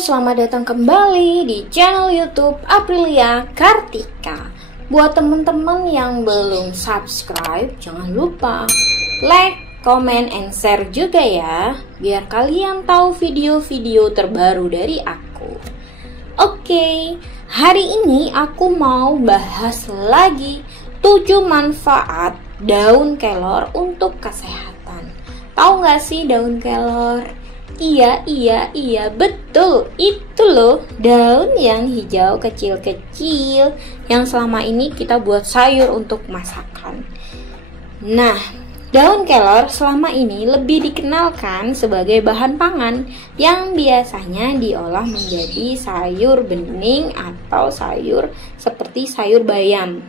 selamat datang kembali di channel YouTube Aprilia Kartika. Buat teman-teman yang belum subscribe, jangan lupa like, comment, and share juga ya, biar kalian tahu video-video terbaru dari aku. Oke, hari ini aku mau bahas lagi 7 manfaat daun kelor untuk kesehatan. Tahu nggak sih daun kelor? Iya, betul. Itu loh, daun yang hijau kecil-kecil yang selama ini kita buat sayur untuk masakan. Nah, daun kelor selama ini lebih dikenalkan sebagai bahan pangan yang biasanya diolah menjadi sayur bening atau sayur seperti sayur bayam.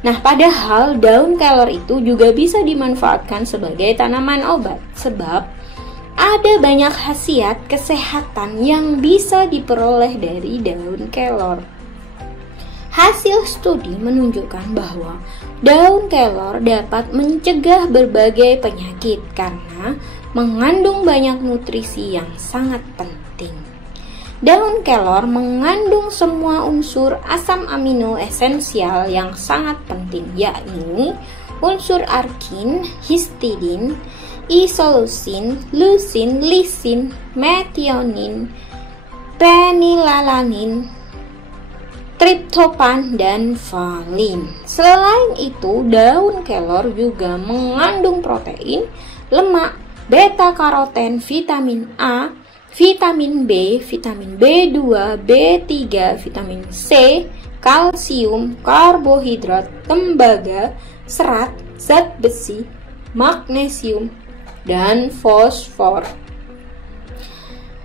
Nah, padahal daun kelor itu juga bisa dimanfaatkan sebagai tanaman obat, sebab ada banyak khasiat kesehatan yang bisa diperoleh dari daun kelor. Hasil studi menunjukkan bahwa daun kelor dapat mencegah berbagai penyakit karena mengandung banyak nutrisi yang sangat penting. Daun kelor mengandung semua unsur asam amino esensial yang sangat penting, yakni unsur argin, histidin, isoleucin, leucin, lisin, metionin, penilalanin, triptopan, dan valin. Selain itu, daun kelor juga mengandung protein, lemak, beta karoten, vitamin A, vitamin B, vitamin B2, B3, vitamin C, kalsium, karbohidrat, tembaga, serat, zat besi, magnesium, dan fosfor.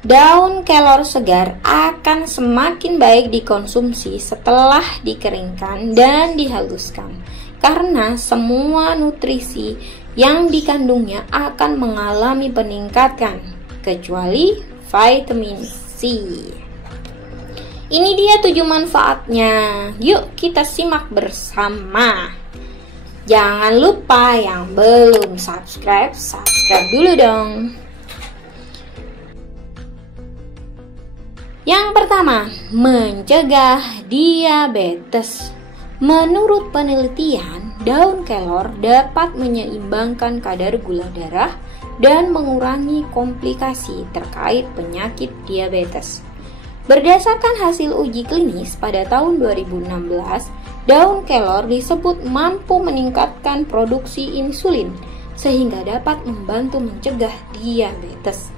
Daun kelor segar akan semakin baik dikonsumsi setelah dikeringkan dan dihaluskan, karena semua nutrisi yang dikandungnya akan mengalami peningkatan, kecuali vitamin C. Ini dia 7 manfaatnya. Yuk kita simak bersama. Jangan lupa yang belum subscribe dulu dong. Yang pertama, mencegah diabetes. Menurut penelitian, daun kelor dapat menyeimbangkan kadar gula darah dan mengurangi komplikasi terkait penyakit diabetes. Berdasarkan hasil uji klinis pada tahun 2016, daun kelor disebut mampu meningkatkan produksi insulin sehingga dapat membantu mencegah diabetes.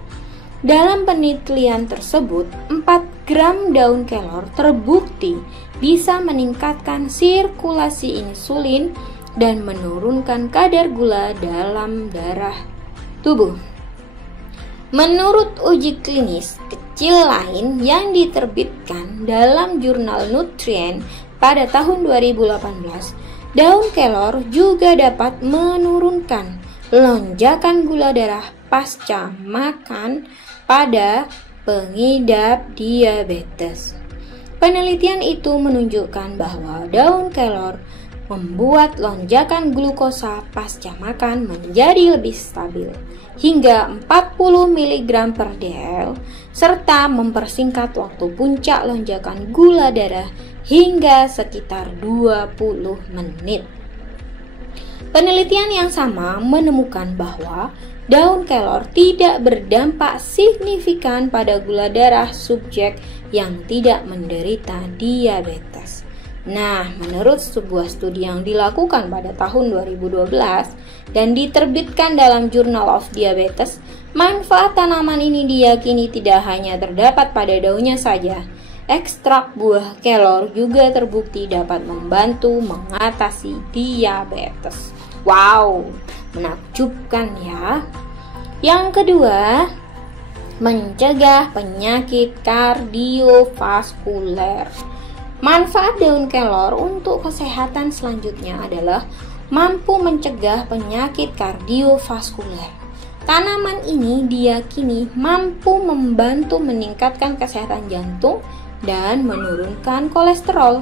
Dalam penelitian tersebut, 4 gram daun kelor terbukti bisa meningkatkan sirkulasi insulin dan menurunkan kadar gula dalam darah tubuh. Menurut uji klinis kecil lain yang diterbitkan dalam jurnal Nutrient pada tahun 2018, daun kelor juga dapat menurunkan lonjakan gula darah pasca makan pada pengidap diabetes. Penelitian itu menunjukkan bahwa daun kelor membuat lonjakan glukosa pasca makan menjadi lebih stabil hingga 40 mg per dl, serta mempersingkat waktu puncak lonjakan gula darah hingga sekitar 20 menit. Penelitian yang sama menemukan bahwa daun kelor tidak berdampak signifikan pada gula darah subjek yang tidak menderita diabetes. Nah, menurut sebuah studi yang dilakukan pada tahun 2012 dan diterbitkan dalam Journal of Diabetes, manfaat tanaman ini diyakini tidak hanya terdapat pada daunnya saja. Ekstrak buah kelor juga terbukti dapat membantu mengatasi diabetes. Wow, menakjubkan ya. Yang kedua, mencegah penyakit kardiovaskuler. Manfaat daun kelor untuk kesehatan selanjutnya adalah mampu mencegah penyakit kardiovaskuler. Tanaman ini diyakini mampu membantu meningkatkan kesehatan jantung dan menurunkan kolesterol.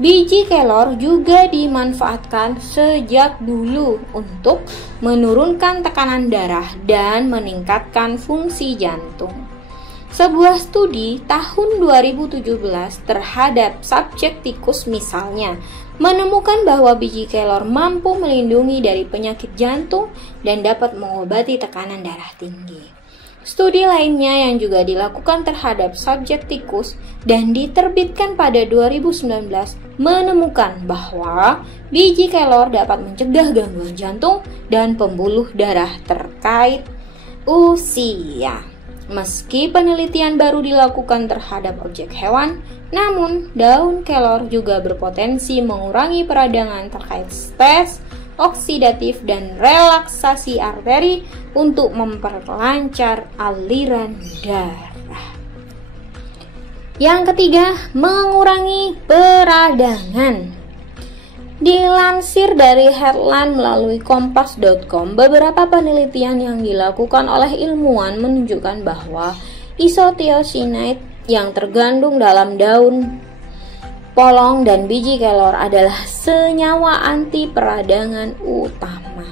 Biji kelor juga dimanfaatkan sejak dulu untuk menurunkan tekanan darah dan meningkatkan fungsi jantung. Sebuah studi tahun 2017 terhadap subjek tikus misalnya menemukan bahwa biji kelor mampu melindungi dari penyakit jantung dan dapat mengobati tekanan darah tinggi. Studi lainnya yang juga dilakukan terhadap subjek tikus dan diterbitkan pada 2019 menemukan bahwa biji kelor dapat mencegah gangguan jantung dan pembuluh darah terkait usia. Meski penelitian baru dilakukan terhadap objek hewan, namun daun kelor juga berpotensi mengurangi peradangan terkait stres oksidatif dan relaksasi arteri untuk memperlancar aliran darah. Yang ketiga, mengurangi peradangan. Dilansir dari headline melalui kompas.com, beberapa penelitian yang dilakukan oleh ilmuwan menunjukkan bahwa isothiocyanate yang terkandung dalam daun polong dan biji kelor adalah senyawa anti peradangan utama.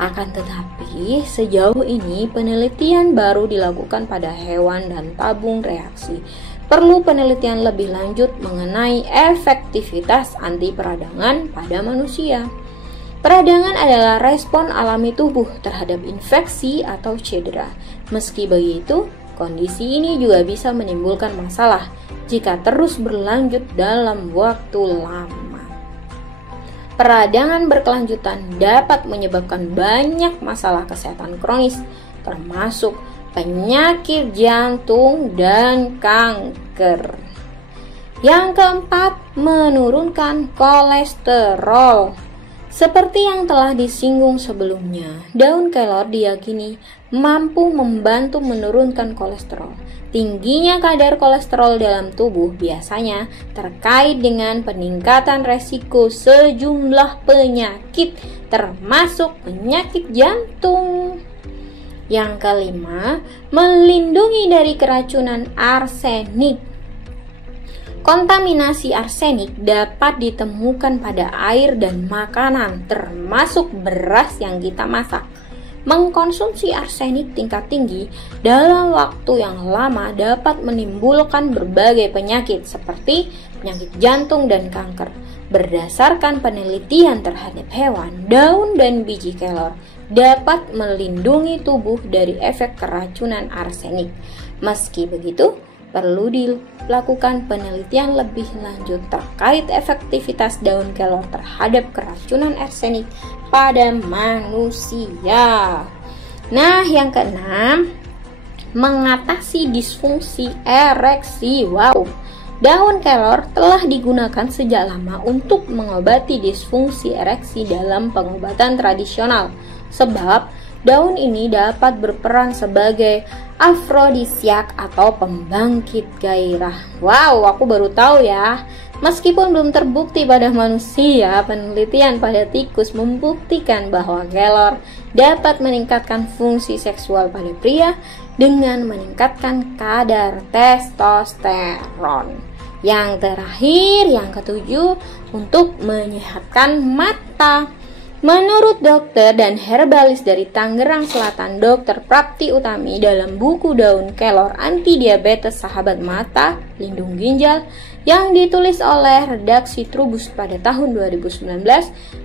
Akan tetapi, sejauh ini penelitian baru dilakukan pada hewan dan tabung reaksi. Perlu penelitian lebih lanjut mengenai efektivitas anti peradangan pada manusia. Peradangan adalah respon alami tubuh terhadap infeksi atau cedera. Meski begitu, kondisi ini juga bisa menimbulkan masalah jika terus berlanjut dalam waktu lama. Peradangan berkelanjutan dapat menyebabkan banyak masalah kesehatan kronis, termasuk penyakit jantung dan kanker. Yang keempat, menurunkan kolesterol. Seperti yang telah disinggung sebelumnya, daun kelor diyakini mampu membantu menurunkan kolesterol. Tingginya kadar kolesterol dalam tubuh biasanya terkait dengan peningkatan resiko sejumlah penyakit, termasuk penyakit jantung. Yang kelima, melindungi dari keracunan arsenik. Kontaminasi arsenik dapat ditemukan pada air dan makanan, termasuk beras yang kita masak. Mengkonsumsi arsenik tingkat tinggi dalam waktu yang lama dapat menimbulkan berbagai penyakit seperti penyakit jantung dan kanker. Berdasarkan penelitian terhadap hewan, daun dan biji kelor dapat melindungi tubuh dari efek keracunan arsenik. Meski begitu, perlu dilakukan penelitian lebih lanjut terkait efektivitas daun kelor terhadap keracunan arsenik pada manusia. Nah, yang keenam, mengatasi disfungsi ereksi. Wow, daun kelor telah digunakan sejak lama untuk mengobati disfungsi ereksi dalam pengobatan tradisional, sebab daun ini dapat berperan sebagai afrodisiak atau pembangkit gairah. Wow, aku baru tahu ya. Meskipun belum terbukti pada manusia, penelitian pada tikus membuktikan bahwa kelor dapat meningkatkan fungsi seksual pada pria dengan meningkatkan kadar testosteron. Yang terakhir, yang ketujuh, untuk menyehatkan mata. Menurut dokter dan herbalis dari Tangerang Selatan, Dr. Prapti Utami, dalam buku Daun Kelor Anti Diabetes Sahabat Mata, Lindung Ginjal, yang ditulis oleh redaksi Trubus pada tahun 2019,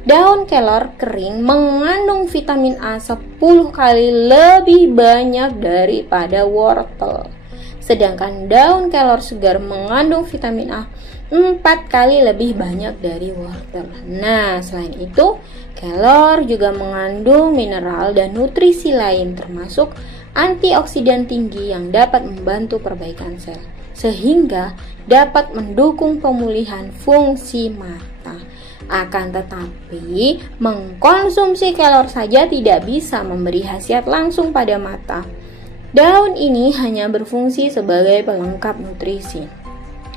daun kelor kering mengandung vitamin A 10 kali lebih banyak daripada wortel. Sedangkan daun kelor segar mengandung vitamin A 4 kali lebih banyak dari wortel. Nah, selain itu, kelor juga mengandung mineral dan nutrisi lain termasuk antioksidan tinggi yang dapat membantu perbaikan sel, sehingga dapat mendukung pemulihan fungsi mata. Akan tetapi, mengkonsumsi kelor saja tidak bisa memberi khasiat langsung pada mata. Daun ini hanya berfungsi sebagai pelengkap nutrisi.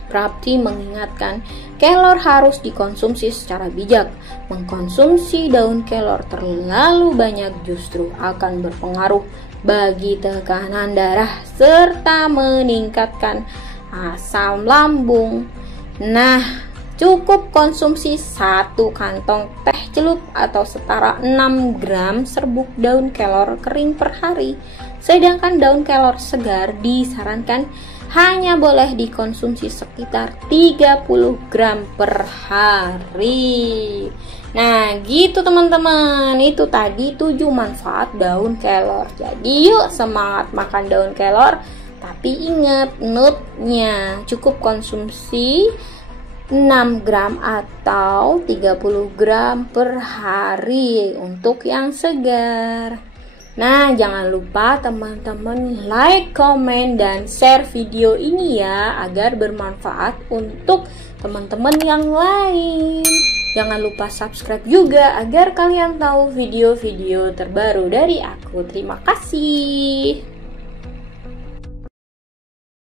Prapti mengingatkan, kelor harus dikonsumsi secara bijak. Mengkonsumsi daun kelor terlalu banyak justru akan berpengaruh bagi tekanan darah serta meningkatkan asam lambung. Nah, cukup konsumsi 1 kantong teh celup atau setara 6 gram serbuk daun kelor kering per hari. Sedangkan daun kelor segar disarankan hanya boleh dikonsumsi sekitar 30 gram per hari. Nah gitu teman-teman, itu tadi 7 manfaat daun kelor. Jadi yuk semangat makan daun kelor. Tapi ingat note-nya, cukup konsumsi 6 gram atau 30 gram per hari untuk yang segar. Nah, jangan lupa teman-teman like, komen, dan share video ini ya, agar bermanfaat untuk teman-teman yang lain. Jangan lupa subscribe juga agar kalian tahu video-video terbaru dari aku. Terima kasih.